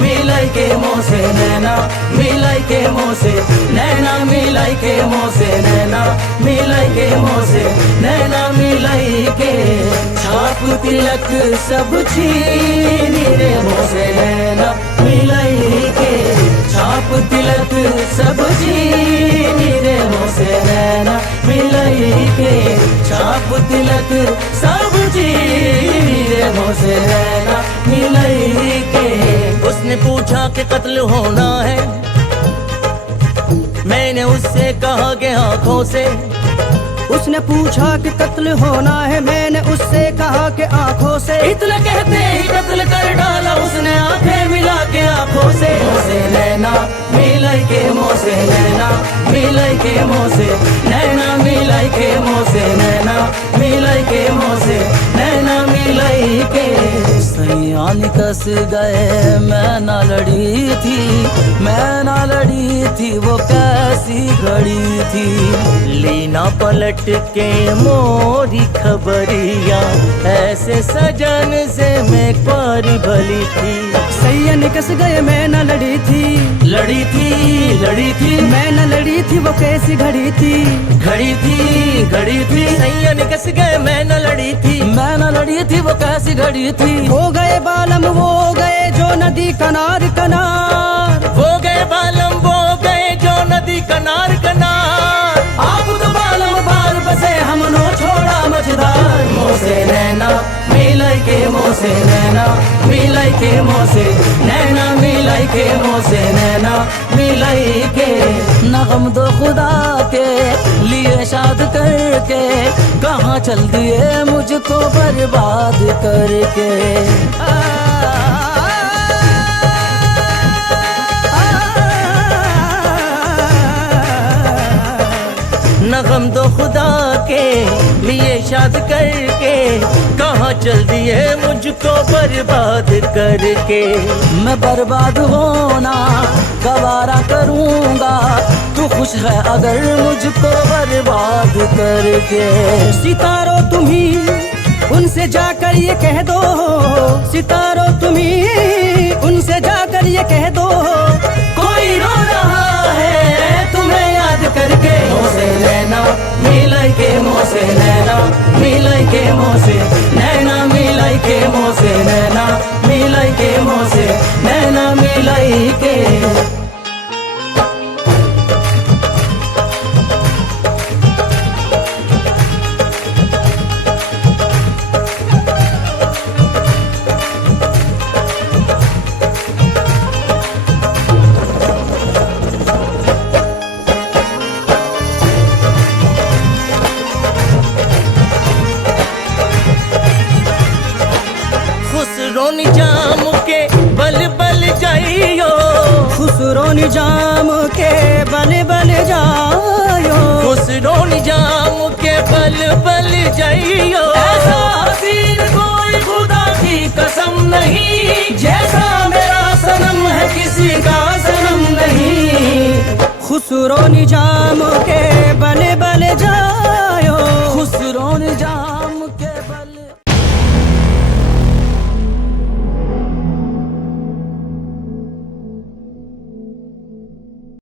मिलाई के मुँह से नैना, मिलाई के मुँह से नैना, मिलाई के मुँह से नैना, मिलाई के मुँह से नैना, मिलाई के छाप तिलक सब छीनी रे मुँह से नैना, मिलाई के छाप तिलक सब छीनी रे मुँह से नैना, मिलाई के छाप तिलक सब छीनी रे मुँह से नैना, मिलाई के। उसने पूछा कि कत्ल होना है, मैंने उससे कहा कि आंखों से। उसने पूछा कि कत्ल होना है, मैंने उससे कहा कि आंखों से। इतना कहते ही कत्ल कर डाला उसने आंखें मिला के आंखों से। मुँह से नैना, मिलाई के मुँह से नैना, मिलाई के मुँह से नैना, मिलाई के मुँह से नैना, मिलाई के मुँह से नैना, मिलाई के। सैयान कस गए मैं ना लड़ी थी, मैं ना लड़ी थी, वो कैसी घड़ी थी। लीना पलट के मोरी खबरिया, ऐसे सजन से मैं पारी भली थी। सैया निकस गए मैं न लड़ी थी, लड़ी थी, लड़ी थी, मैं न लड़ी थी, वो कैसी घड़ी थी, घड़ी थी, घड़ी थी। सैया निकस गए मैं न लड़ी थी, मैं न लड़ी थी, वो कैसी घड़ी थी। हो गए बालम वो गए जो नदी कनार कनार, वो गए बालम वो गए जो नदी कनार कनार। आप तो बालम बार बसे हमनो छोड़ा मझदार। मुँह से नैना, मिलाई के मुँह से नैना, मिलाई के मुँह से नैना, मिलाई के मुँह से नैना, मिलाई के। नगम दो खुदा के लिए शाद करके, कहाँ चल दिए मुझको बर्बाद करके। नगम दो खुदा के लिए शाद करके, कहाँ चल दिए मुझको बर्बाद करके। मैं बर्बाद होना गवारा करूँगा, तू खुश है अगर मुझको बर्बाद करके। सितारों तुम्ही उनसे जाकर ये कह दो, सितारों तुम्ही उनसे जाकर ये कह दो, कोई रो रहा है तुम्हें याद करके। मुँह से नैना, मिलाई के मुँह से नैना, मिलाई के मुँह से नैना, मिलाई के मुँह से नैना, मिलाई के मुँह से नैना, मिलाई के। खुसरो निजाम के बल बल जाइयो, खुसरो निजाम के बल बल जायो, खुसरो निजाम के बल बल जाइयो। ऐसा हसीन कोई खुदा की कसम नहीं, जैसा मेरा सनम है किसी का सनम नहीं। खुसरो निजाम के बल बल जायो।